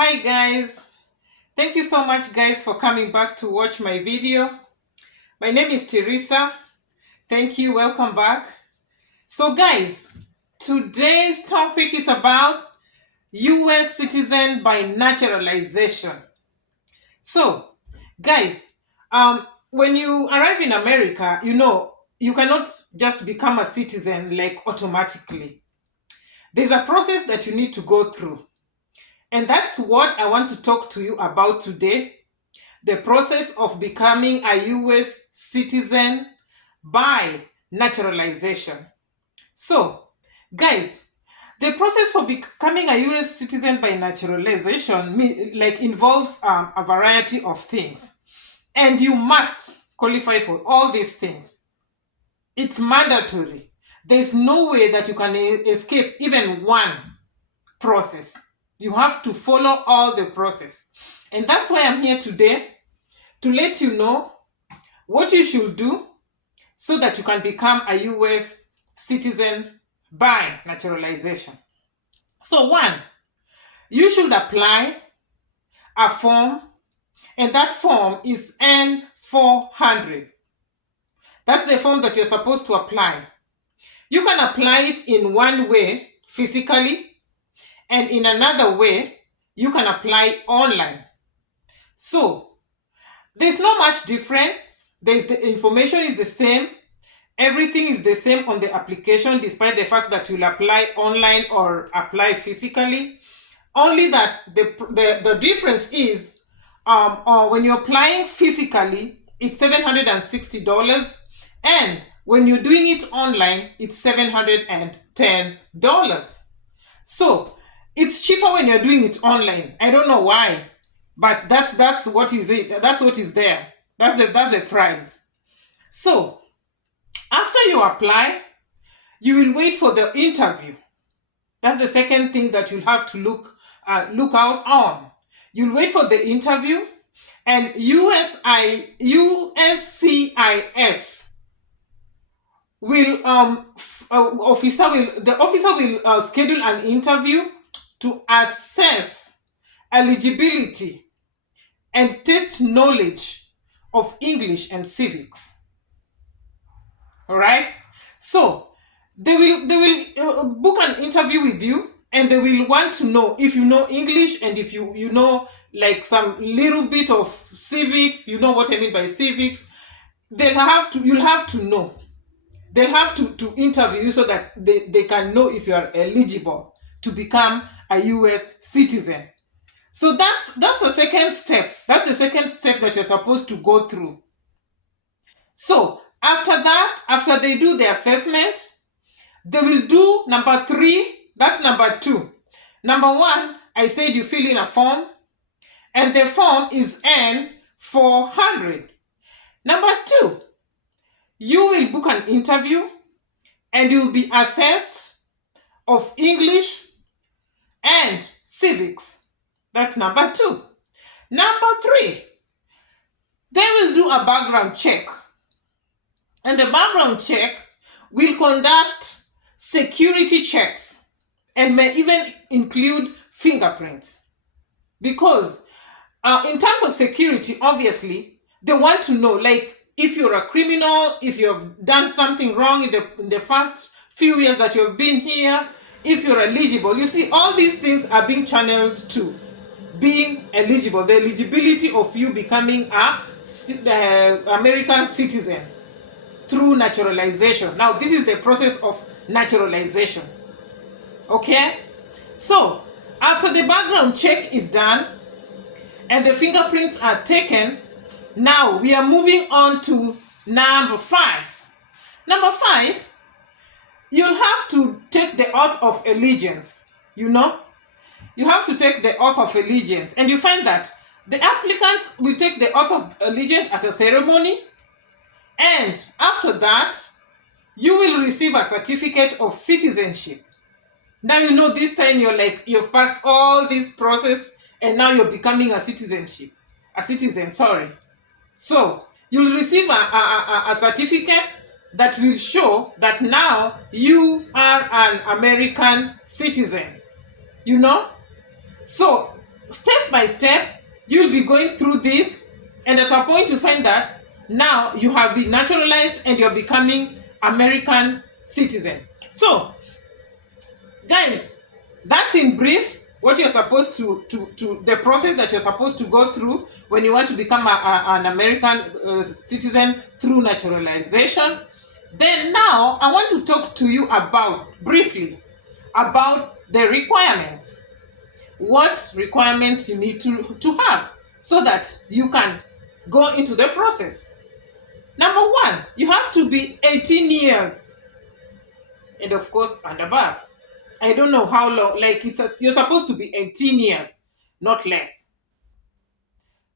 Hi guys, thank you so much guys for coming back to watch my video. My name is Teresa. Thank you, welcome back. So guys, today's topic is about US citizen by naturalization. So guys, when you arrive in America, you cannot just become a citizen like automatically. There's a process that you need to go through. And that's what I want to talk to you about today. The process of becoming a US citizen by naturalization. So, guys, the process for becoming a US citizen by naturalization involves a variety of things. And you must qualify for all these things. It's mandatory. There's no way that you can escape even one process. You have to follow all the process. And that's why I'm here today to let you know what you should do so that you can become a US citizen by naturalization. So one, you should apply a form, and that form is N400. That's the form that you're supposed to apply. You can apply it in one way, physically, and in another way, you can apply online. So, there's not much difference. The information is the same. Everything is the same on the application, despite the fact that you'll apply online or apply physically. Only that the difference is when you're applying physically, it's $760. And when you're doing it online, it's $710. So, it's cheaper when you're doing it online. I don't know why, but that's what is it. That's what is there. That's the price. So after you apply, you will wait for the interview. That's the second thing that you'll have to look out on. You'll wait for the interview, and USCIS will the officer will schedule an interview to assess eligibility and test knowledge of English and civics. All right? So they will book an interview with you, and they will want to know if you know English and if you know like some little bit of civics. You know what I mean by civics. You'll have to know. They'll have to interview you so that they can know if you are eligible to become a US citizen. So that's the second step. That's the second step that you're supposed to go through. So after that, after they do the assessment, they will do number 3. That's number 2. Number 1, I said you fill in a form, and the form is N400. Number 2, you will book an interview, and you'll be assessed of English and civics. That's number 2. Number 3, they will do a background check. And the background check will conduct security checks and may even include fingerprints. Because in terms of security, obviously, they want to know, like, if you're a criminal, if you have done something wrong in the first few years that you've been here, if you're eligible. You see, all these things are being channeled to being eligible, the eligibility of you becoming a American citizen through naturalization. Now, this is the process of naturalization. Okay? So, after the background check is done and the fingerprints are taken, now we are moving on to number 5. Number 5, you'll have to take the oath of allegiance. You have to take the oath of allegiance, and you find that the applicant will take the oath of allegiance at a ceremony, and after that, you will receive a certificate of citizenship. Now this time you've passed all this process, and now you're becoming a citizen. So you'll receive a certificate that will show that now you are an American citizen. So step by step, you'll be going through this, and at a point you find that now you have been naturalized and you're becoming American citizen. So, guys, that's in brief what you're supposed to the process that you're supposed to go through when you want to become an American citizen through naturalization. Then now I want to talk to you about briefly about the requirements. What requirements you need to have so that you can go into the process. Number one, you have to be 18 years and of course and above. I don't know how long, like you're supposed to be 18 years, not less.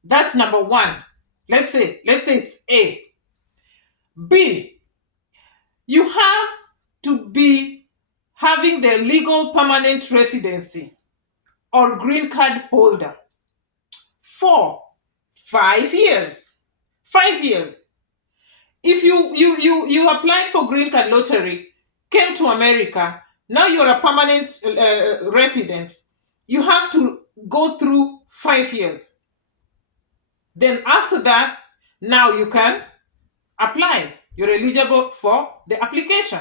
That's number one. Let's say it's A. B, you have to be having the legal permanent residency or green card holder for 5 years. 5 years. If you applied for green card lottery, came to America, now you're a permanent resident, you have to go through 5 years. Then after that, now you can apply. You're eligible for the application.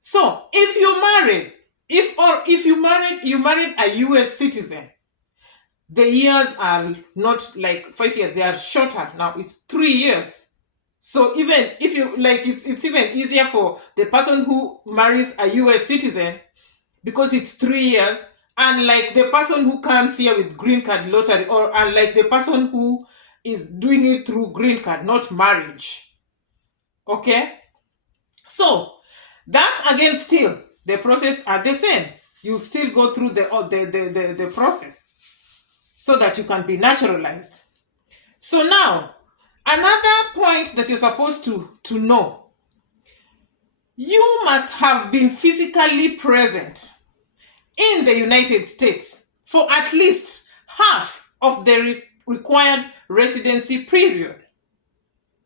So if you married, if you married a US citizen, the years are not like 5 years, they are shorter. Now it's 3 years. So even if you like, it's even easier for the person who marries a US citizen because it's 3 years, and like the person who comes here with green card lottery, or unlike the person who is doing it through green card, not marriage. Okay? So that again, still the process are the same. You still go through the process so that you can be naturalized. So now, another point that you're supposed to know, you must have been physically present in the United States for at least half of the required residency period.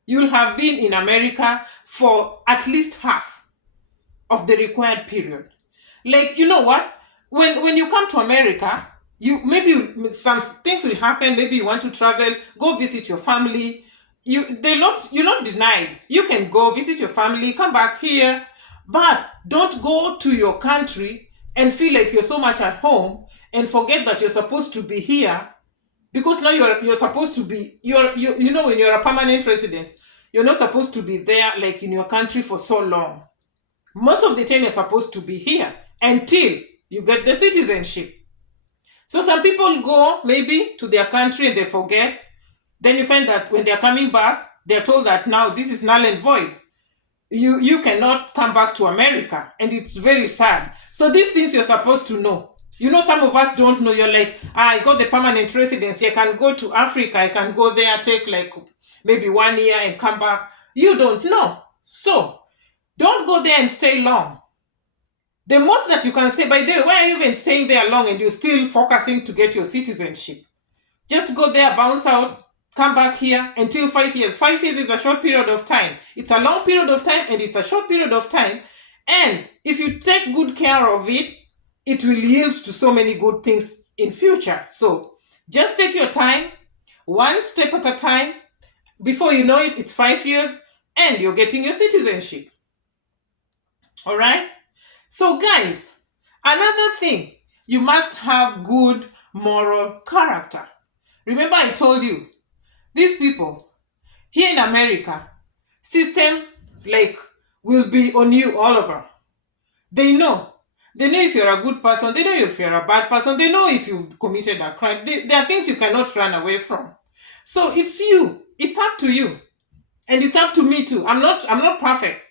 You'll have been in America for at least half of the required period. Like, you know what? When you come to America, you maybe some things will happen. Maybe you want to travel, go visit your family. You're not denied. You can go visit your family, come back here, but don't go to your country and feel like you're so much at home and forget that you're supposed to be here, because now you're supposed to be you know, when you're a permanent resident, you're not supposed to be there like in your country for so long. Most of the time you're supposed to be here until you get the citizenship. So some people go maybe to their country and they forget. Then you find that when they're coming back, they're told that now this is null and void. You cannot come back to America, and it's very sad. So these things you're supposed to know. You know, some of us don't know. You're like, I got the permanent residency, I can go to Africa, I can go there, take like maybe 1 year and come back. You don't know. So don't go there and stay long. The most that you can stay, by the way, why are you even staying there long and you're still focusing to get your citizenship? Just go there, bounce out, come back here until 5 years. 5 years is a short period of time. It's a long period of time and it's a short period of time. And if you take good care of it, it will yield to so many good things in future. So just take your time, one step at a time. Before you know it, it's 5 years and you're getting your citizenship. All right? So guys, another thing, you must have good moral character. Remember I told you, these people here in America, system like will be on you all over. They know. They know if you're a good person. They know if you're a bad person. They know if you've committed a crime. There are things you cannot run away from. So it's you. It's up to you. And it's up to me too. I'm not perfect.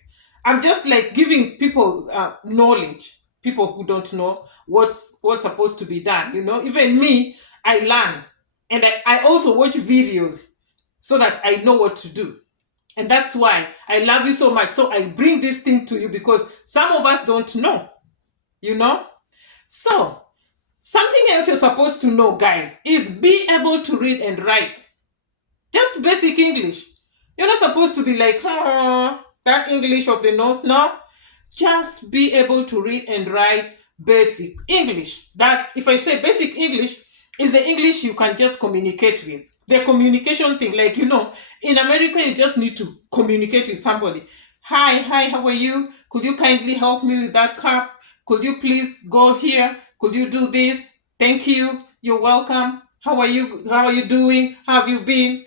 I'm just like giving people knowledge. People who don't know what's supposed to be done. You know, even me, I learn. And I also watch videos so that I know what to do. And that's why I love you so much. So I bring this thing to you because some of us don't know. You know? So, something else you're supposed to know, guys, is be able to read and write. Just basic English. You're not supposed to be like, that English of the nose. No. Just be able to read and write basic English. That if I say basic English, It's the English you can just communicate with. The communication thing, like, in America, you just need to communicate with somebody. Hi, how are you? Could you kindly help me with that cup? Could you please go here? Could you do this? Thank you. You're welcome. How are you? How are you doing? How have you been?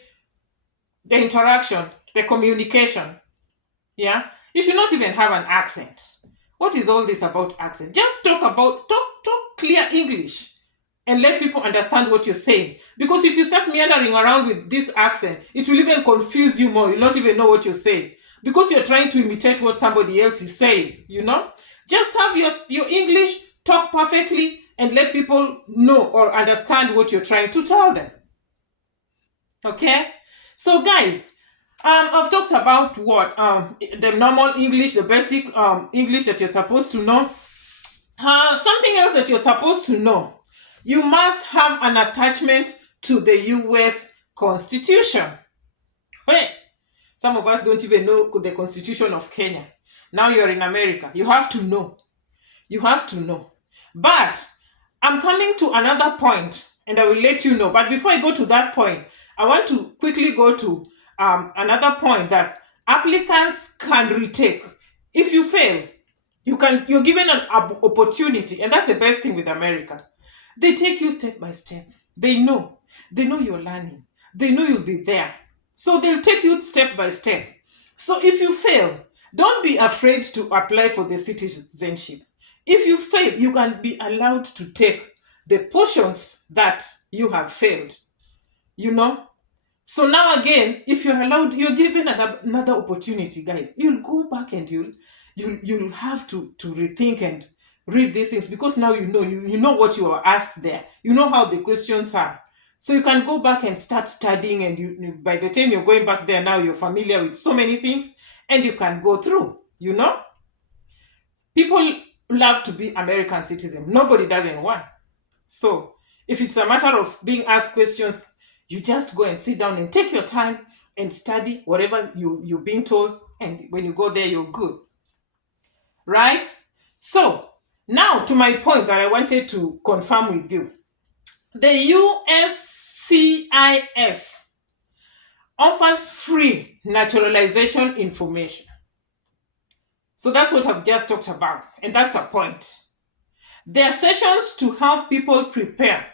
The interaction, the communication. Yeah. You should not even have an accent. What is all this about accent? Just talk clear English and let people understand what you're saying. Because if you start meandering around with this accent, it will even confuse you more. You'll not even know what you're saying. Because you're trying to imitate what somebody else is saying. Just have your English, talk perfectly, and let people know or understand what you're trying to tell them. Okay? So guys, I've talked about what the normal English, the basic English that you're supposed to know. Something else that you're supposed to know. You must have an attachment to the US Constitution. Hey, some of us don't even know the Constitution of Kenya. Now you're in America. You have to know. You have to know. But I'm coming to another point and I will let you know. But before I go to that point, I want to quickly go to another point that applicants can retake. If you fail, you're given an opportunity, and that's the best thing with America. They take you step by step. They know you're learning. They know you'll be there. So they'll take you step by step. So if you fail, don't be afraid to apply for the citizenship. If you fail, you can be allowed to take the portions that you have failed. So now again, if you're allowed, you're given another opportunity, guys. You'll go back and you'll have to rethink and read these things, because now you know what you are asked there. You know how the questions are. So you can go back and start studying, and by the time you're going back there, now you're familiar with so many things and you can go through. People love to be American citizens. Nobody doesn't want. So if it's a matter of being asked questions, you just go and sit down and take your time and study whatever you're being told. And when you go there, you're good. Right? So now to my point that I wanted to confirm with you. The USCIS offers free naturalization information. So that's what I've just talked about. And that's a point. There are sessions to help people prepare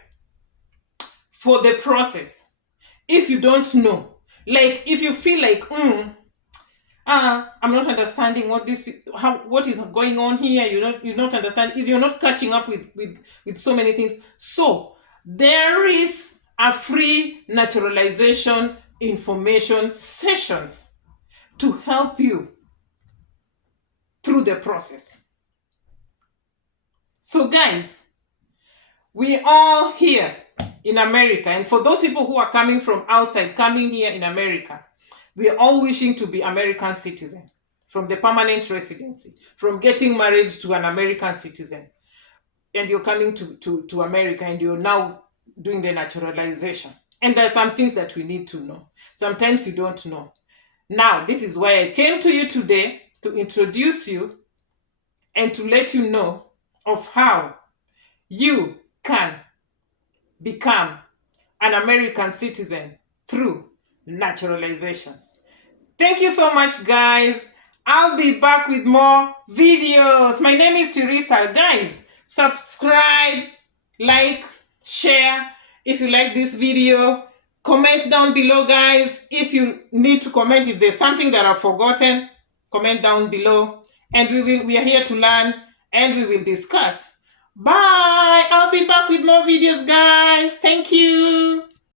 for the process. If you don't know, like if you feel like, I'm not understanding what is going on here, you're not understanding, you're not catching up with so many things. So there is a free naturalization information sessions to help you through the process. So guys, we all here in America, and for those people who are coming from outside, coming here in America, we are all wishing to be American citizen, from the permanent residency, from getting married to an American citizen, and you're coming to America and you're now doing the naturalization. And there are some things that we need to know. Sometimes you don't know. Now, this is why I came to you today, to introduce you and to let you know of how you can become an American citizen through naturalizations. Thank you so much, guys. I'll be back with more videos. My name is Teresa. Guys, subscribe, like, share if you like this video. Comment down below, guys. If you need to comment, if there's something that I've forgotten, comment down below. And we are here to learn and we will discuss. Bye. I'll be back with more videos, guys. Thank you.